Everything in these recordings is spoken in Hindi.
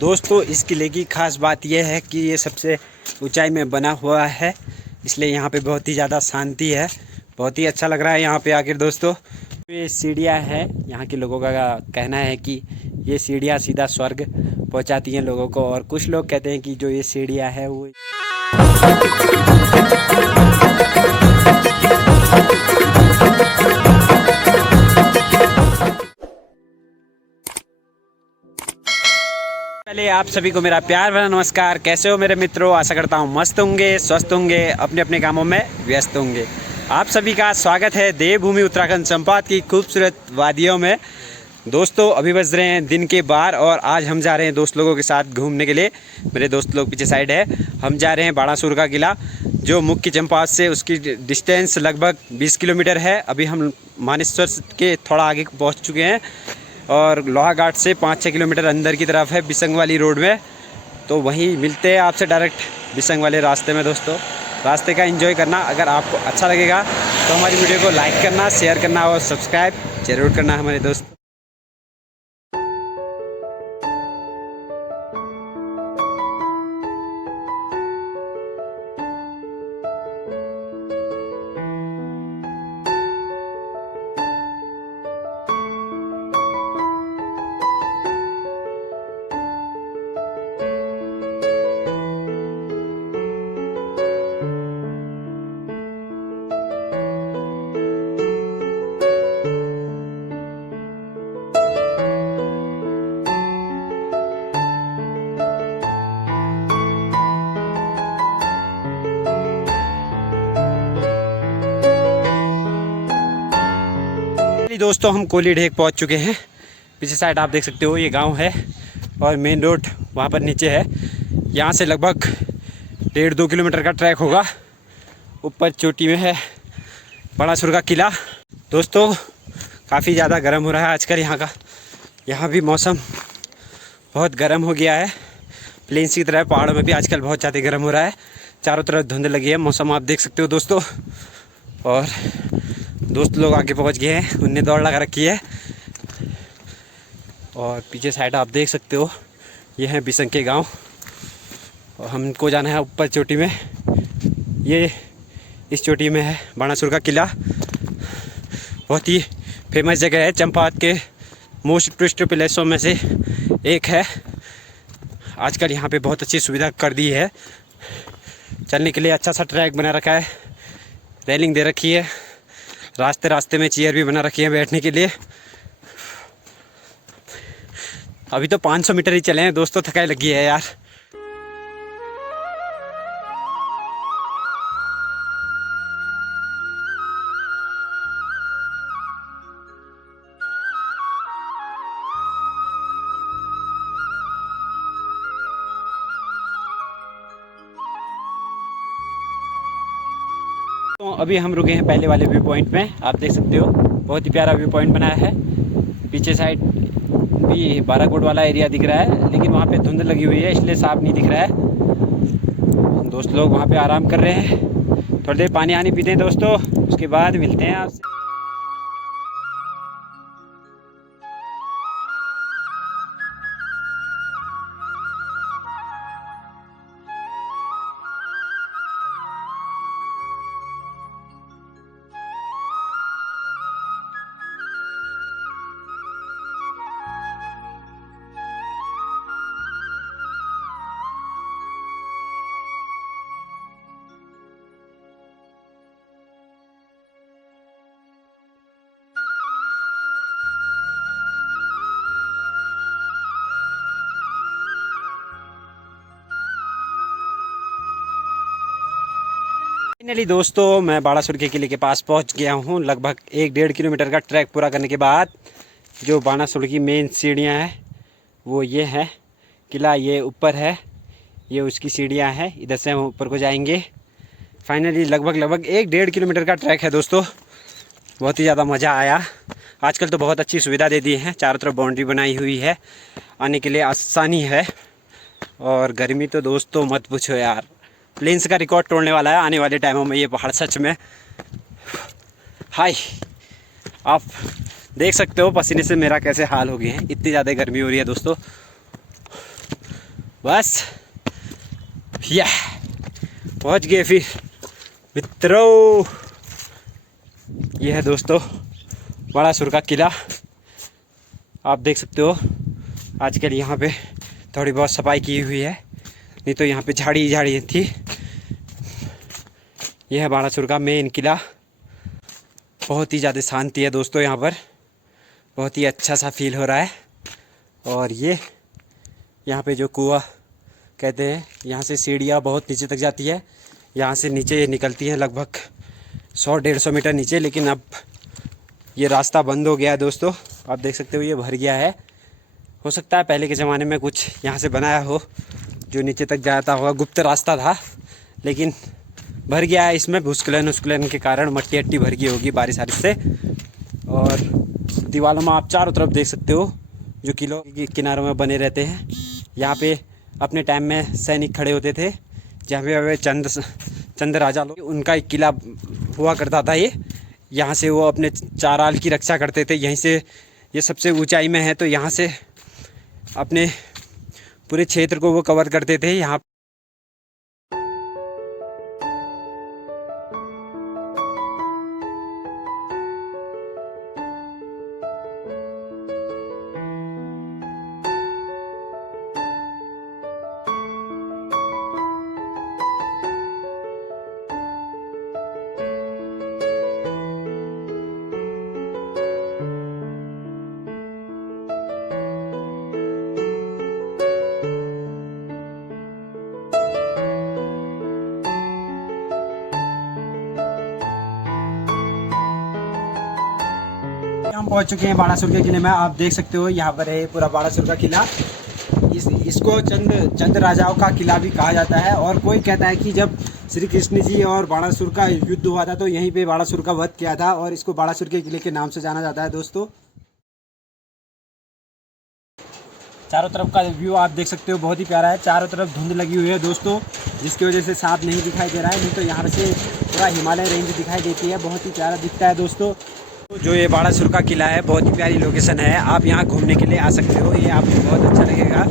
दोस्तों इस किले की ख़ास बात यह है कि ये सबसे ऊंचाई में बना हुआ है, इसलिए यहाँ पे बहुत ही ज़्यादा शांति है। बहुत ही अच्छा लग रहा है यहाँ पे आकर दोस्तों। ये सीढ़ियाँ हैं, यहाँ के लोगों का कहना है कि ये सीढ़ियाँ सीधा स्वर्ग पहुँचाती हैं लोगों को, और कुछ लोग कहते हैं कि जो ये सीढ़ियाँ हैं वो पहले आप सभी को मेरा प्यार भरा नमस्कार। कैसे हो मेरे मित्रों? आशा करता हूँ मस्त होंगे, स्वस्थ होंगे, अपने अपने कामों में व्यस्त होंगे। आप सभी का स्वागत है देवभूमि उत्तराखंड चंपावत की खूबसूरत वादियों में। दोस्तों अभी बज रहे हैं दिन के 12 और आज हम जा रहे हैं दोस्त लोगों के साथ घूमने के लिए। मेरे दोस्त लोग पीछे साइड है। हम जा रहे हैं बाणासुर का किला, जो मुख्य चंपावत से उसकी डिस्टेंस लगभग 20 किलोमीटर है। अभी हम मानेसर के थोड़ा आगे पहुँच चुके हैं और लोहाघाट से 5-6 किलोमीटर अंदर की तरफ है बिसंग वाली रोड में। तो वहीं मिलते हैं आपसे डायरेक्ट बिसंग वाले रास्ते में। दोस्तों रास्ते का एंजॉय करना। अगर आपको अच्छा लगेगा तो हमारी वीडियो को लाइक करना, शेयर करना और सब्सक्राइब जरूर करना हमारे दोस्त। दोस्तों हम कोली ढेक पहुंच चुके हैं। पीछे साइड आप देख सकते हो ये गांव है और मेन रोड वहां पर नीचे है। यहां से लगभग 1.5-2 किलोमीटर का ट्रैक होगा। ऊपर चोटी में है बाणासुर का किला। दोस्तों काफ़ी ज़्यादा गर्म हो रहा है आजकल यहाँ का। यहाँ भी मौसम बहुत गर्म हो गया है। प्लेन्स की तरह पहाड़ों में भी आजकल बहुत ज़्यादा गर्म हो रहा है। चारों तरफ धुंध लगी है। मौसम आप देख सकते हो दोस्तों। और दोस्त लोग आगे पहुंच गए हैं, उनने दौड़ लगा रखी है। और पीछे साइड आप देख सकते हो ये है बिसंग के गांव और हमको जाना है ऊपर चोटी में। ये इस चोटी में है बाणासुर का किला। बहुत ही फेमस जगह है, चंपावत के मोस्ट टूरिस्ट प्लेसों में से एक है। आजकल यहाँ पे बहुत अच्छी सुविधा कर दी है। चलने के लिए अच्छा सा ट्रैक बना रखा है, रेलिंग दे रखी है, रास्ते रास्ते में चेयर भी बना रखी है बैठने के लिए। अभी तो 500 मीटर ही चले हैं दोस्तों, थकाई लगी है यार। तो अभी हम रुके हैं पहले वाले व्यू पॉइंट में। आप देख सकते हो बहुत ही प्यारा व्यू पॉइंट बनाया है। पीछे साइड भी बाराकोट वाला एरिया दिख रहा है, लेकिन वहाँ पे धुंध लगी हुई है इसलिए साफ नहीं दिख रहा है। दोस्त लोग वहाँ पे आराम कर रहे हैं। थोड़ी देर पानी आनी पीते हैं दोस्तों, उसके बाद मिलते हैं आपसे। फाइनली दोस्तों मैं बाणासुर के किले के पास पहुंच गया हूं। लगभग 1-1.5 किलोमीटर का ट्रैक पूरा करने के बाद जो बाणासुर की मेन सीढ़ियां हैं वो ये है। किला ये ऊपर है, ये उसकी सीढ़ियां हैं। इधर से हम ऊपर को जाएंगे। फाइनली लगभग 1-1.5 किलोमीटर का ट्रैक है दोस्तों। बहुत ही ज़्यादा मज़ा आया। आजकल तो बहुत अच्छी सुविधा दे दी है, चारों तरफ बाउंड्री बनाई हुई है, आने के लिए आसानी है। और गर्मी तो दोस्तों मत पूछो यार, प्लेन्स का रिकॉर्ड तोड़ने वाला है आने वाले टाइमों में ये पहाड़ सच में। हाय, आप देख सकते हो पसीने से मेरा कैसे हाल हो गए हैं। इतनी ज़्यादा गर्मी हो रही है दोस्तों। बस या पहुंच गए फिर मित्रों। ये है दोस्तों बालासुर का किला। आप देख सकते हो आजकल यहाँ पे थोड़ी बहुत सफाई की हुई है, नहीं तो यहाँ पे झाड़ी ही झाड़ी थी। यह है बालासुर का मेन किला। बहुत ही ज़्यादा शांति है दोस्तों यहाँ पर, बहुत ही अच्छा सा फील हो रहा है। और ये यहाँ पे जो कुआं कहते हैं, यहाँ से सीढ़ियाँ बहुत नीचे तक जाती है। यहाँ से नीचे निकलती हैं लगभग 100-150 मीटर नीचे, लेकिन अब ये रास्ता बंद हो गया है दोस्तों। आप देख सकते हो ये भर गया है। हो सकता है पहले के ज़माने में कुछ यहाँ से बनाया हो जो नीचे तक जाता होगा, गुप्त रास्ता था, लेकिन भर गया है। इसमें भूस्खलन के कारण मट्टी अट्टी भर गई होगी बारिश वारिश से। और दीवारों में आप चारों तरफ देख सकते हो जो किलों के किनारों में बने रहते हैं। यहाँ पे अपने टाइम में सैनिक खड़े होते थे, जहाँ पे चंद राजा लोग, उनका एक किला हुआ करता था ये। यहाँ से वो अपने चाराल की रक्षा करते थे। यहीं से ये सबसे ऊंचाई में है, तो यहाँ से अपने पूरे क्षेत्र को वो कवर करते थे। यहाँ हम पहुंच चुके हैं बालासुर के किले में। आप देख सकते हो यहाँ पर है पूरा बालासुर का किला। इसको चंद राजाओं का किला भी कहा जाता है। और कोई कहता है कि जब श्री कृष्ण जी और बालासुर का युद्ध हुआ था तो यहीं पे बालासुर का वध किया था, और इसको बालासुर के किले के नाम से जाना जाता है दोस्तों। चारों तरफ का व्यू आप देख सकते हो, बहुत ही प्यारा है। चारों तरफ धुंध लगी हुई है दोस्तों, जिसकी वजह से साफ नहीं दिखाई दे रहा है, नहीं तो यहाँ से पूरा हिमालय रेंज दिखाई देती है। बहुत ही प्यारा दिखता है दोस्तों। जो ये बालासुर का किला है, बहुत ही प्यारी लोकेशन है। आप यहाँ घूमने के लिए आ सकते हो, ये आपको बहुत अच्छा लगेगा।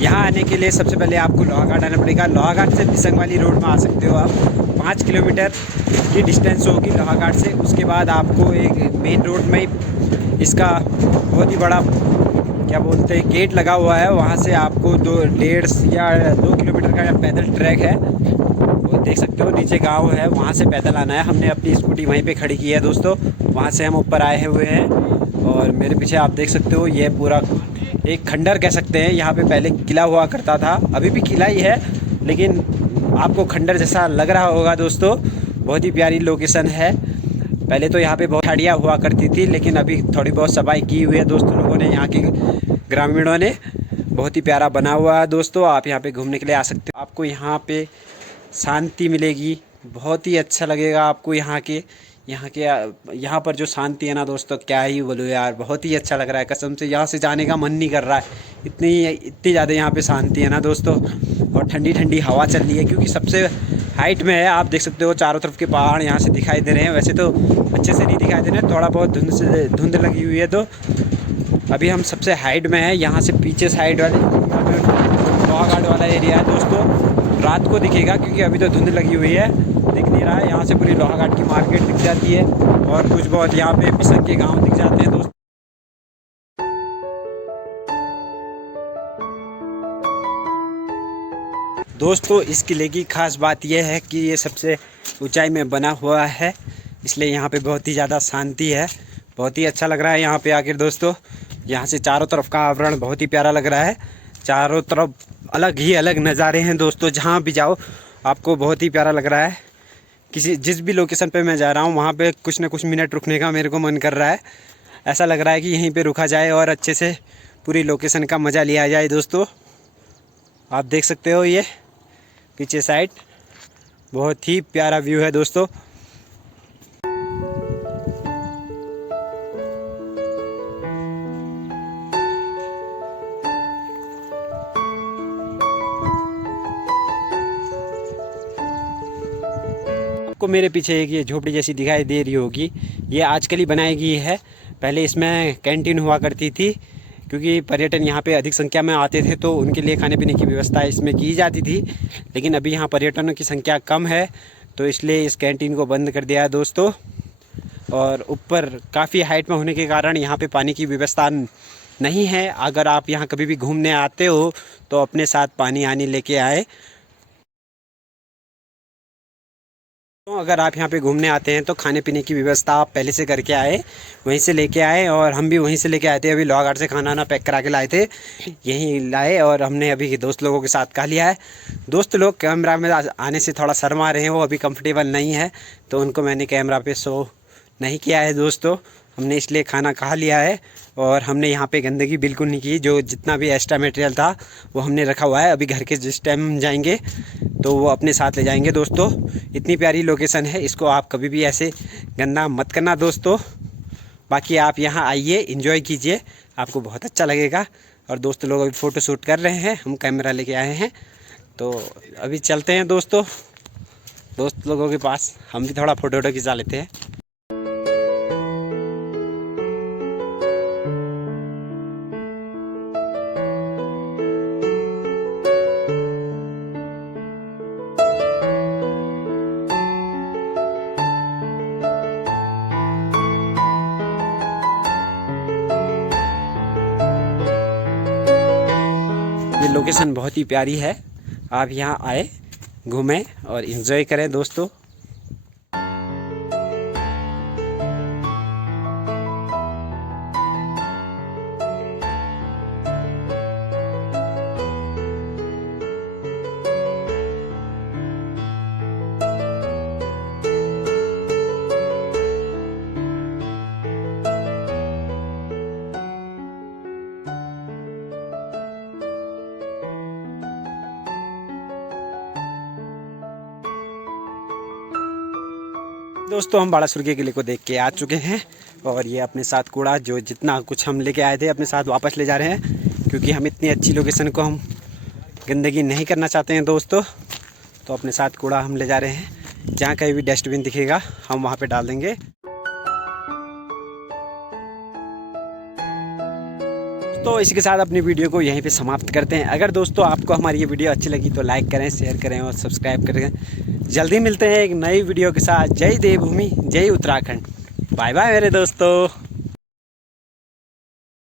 यहाँ आने के लिए सबसे पहले आपको लोहाघाट आना पड़ेगा। लोहाघाट से पिसंग वाली रोड में आ सकते हो आप। 5 किलोमीटर की डिस्टेंस होगी लोहाघाट से। उसके बाद आपको एक मेन रोड में इसका बहुत ही बड़ा क्या बोलते हैं गेट लगा हुआ है। वहाँ से आपको 1.5 या 2 किलोमीटर का पैदल ट्रैक है, वो देख सकते हो। नीचे गांव है, वहाँ से पैदल आना है। हमने अपनी स्कूटी वहीं पे खड़ी की है दोस्तों, वहाँ से हम ऊपर आए हुए हैं। और मेरे पीछे आप देख सकते हो ये पूरा एक खंडर कह सकते हैं। यहाँ पे पहले किला हुआ करता था, अभी भी किला ही है, लेकिन आपको खंडर जैसा लग रहा होगा दोस्तों। बहुत ही प्यारी लोकेशन है। पहले तो यहाँ पे बहुत झाड़ियाँ हुआ करती थी, लेकिन अभी थोड़ी बहुत सफाई की हुई है दोस्तों लोगों ने, यहाँ के ग्रामीणों ने। बहुत ही प्यारा बना हुआ है दोस्तों। आप यहाँ पे घूमने के लिए आ सकते हो। आपको यहाँ पे शांति मिलेगी, बहुत ही अच्छा लगेगा आपको। यहाँ पर जो शांति है ना दोस्तों, क्या ही बोलूँ यार, बहुत ही अच्छा लग रहा है कसम से। यहाँ से जाने का मन नहीं कर रहा है, इतनी ज़्यादा यहाँ पे शांति है ना दोस्तों। और ठंडी ठंडी हवा चल रही है, क्योंकि सबसे हाइट में है। आप देख सकते हो चारों तरफ के पहाड़ यहाँ से दिखाई दे रहे हैं। वैसे तो अच्छे से नहीं दिखाई दे रहे हैं, थोड़ा बहुत धुंध लगी हुई है। तो अभी हम सबसे हाइट में है। यहाँ से पीछे साइड वाले लोहाघाट वाला एरिया है दोस्तों। रात को दिखेगा, क्योंकि अभी तो धुंध लगी हुई है, दिख नहीं रहा है। यहाँ से पूरी लोहाघाट की मार्केट दिख जाती है, और कुछ बहुत यहाँ पे पिसंग के गांव दिख जाते हैं दोस्तों। दोस्तों इस किले की खास बात यह है कि ये सबसे ऊंचाई में बना हुआ है, इसलिए यहाँ पे बहुत ही ज़्यादा शांति है। बहुत ही अच्छा लग रहा है यहाँ पे आकर दोस्तों। यहाँ से चारों तरफ का आवरण बहुत ही प्यारा लग रहा है। चारों तरफ अलग ही अलग नज़ारे हैं दोस्तों। जहाँ भी जाओ आपको बहुत ही प्यारा लग रहा है। जिस भी लोकेशन पे मैं जा रहा हूँ, वहाँ पे कुछ ना कुछ मिनट रुकने का मेरे को मन कर रहा है। ऐसा लग रहा है कि यहीं पे रुका जाए और अच्छे से पूरी लोकेशन का मज़ा लिया जाए दोस्तों। आप देख सकते हो ये पीछे साइड बहुत ही प्यारा व्यू है दोस्तों। आपको मेरे पीछे एक ये झोपड़ी जैसी दिखाई दे रही होगी, ये आजकल ही बनाई गई है। पहले इसमें कैंटीन हुआ करती थी, क्योंकि पर्यटन यहाँ पे अधिक संख्या में आते थे तो उनके लिए खाने पीने की व्यवस्था इसमें की जाती थी। लेकिन अभी यहाँ पर्यटनों की संख्या कम है तो इसलिए इस कैंटीन को बंद कर दिया है दोस्तों। और ऊपर काफ़ी हाइट में होने के कारण यहाँ पे पानी की व्यवस्था नहीं है। अगर आप यहाँ कभी भी घूमने आते हो तो अपने साथ पानी आनी लेके आए। तो अगर आप यहाँ पे घूमने आते हैं तो खाने पीने की व्यवस्था आप पहले से करके आए, वहीं से लेके आए। और हम भी वहीं से लेके आए थे, अभी लोहाघाट से खाना वाना पैक करा के लाए थे, यहीं लाए। और हमने अभी दोस्त लोगों के साथ खा लिया है। दोस्त लोग कैमरा में आने से थोड़ा शर्मा रहे हैं, वो अभी कंफर्टेबल नहीं है तो उनको मैंने कैमरा पे शो नहीं किया है दोस्तों। हमने इसलिए खाना खा लिया है और हमने यहाँ पे गंदगी बिल्कुल नहीं की। जो जितना भी एक्स्ट्रा मटेरियल था वो हमने रखा हुआ है। अभी घर के जिस टाइम हम जाएंगे तो वो अपने साथ ले जाएंगे दोस्तों। इतनी प्यारी लोकेशन है, इसको आप कभी भी ऐसे गंदा मत करना दोस्तों। बाकी आप यहाँ आइए, एंजॉय कीजिए, आपको बहुत अच्छा लगेगा। और दोस्त लोग अभी फ़ोटो शूट कर रहे हैं, हम कैमरा लेके आए हैं तो अभी चलते हैं दोस्तों दोस्त लोगों के पास। हम भी थोड़ा फ़ोटो खिंचा लेते हैं। ये लोकेशन बहुत ही प्यारी है, आप यहाँ आए, घूमें और एंजॉय करें दोस्तों। दोस्तों हम बालासुर के किले को देख के आ चुके हैं और ये अपने साथ कूड़ा जो जितना कुछ हम लेके आए थे अपने साथ वापस ले जा रहे हैं, क्योंकि हम इतनी अच्छी लोकेशन को हम गंदगी नहीं करना चाहते हैं दोस्तों। तो अपने साथ कूड़ा हम ले जा रहे हैं, जहाँ कहीं भी डस्टबिन दिखेगा हम वहाँ पे डाल देंगे। तो इसी के साथ अपनी वीडियो को यहीं पे समाप्त करते हैं। अगर दोस्तों आपको हमारी ये वीडियो अच्छी लगी तो लाइक करें, शेयर करें और सब्सक्राइब करें। जल्दी मिलते हैं एक नई वीडियो के साथ। जय देवभूमि, जय उत्तराखंड। बाय बाय मेरे दोस्तों।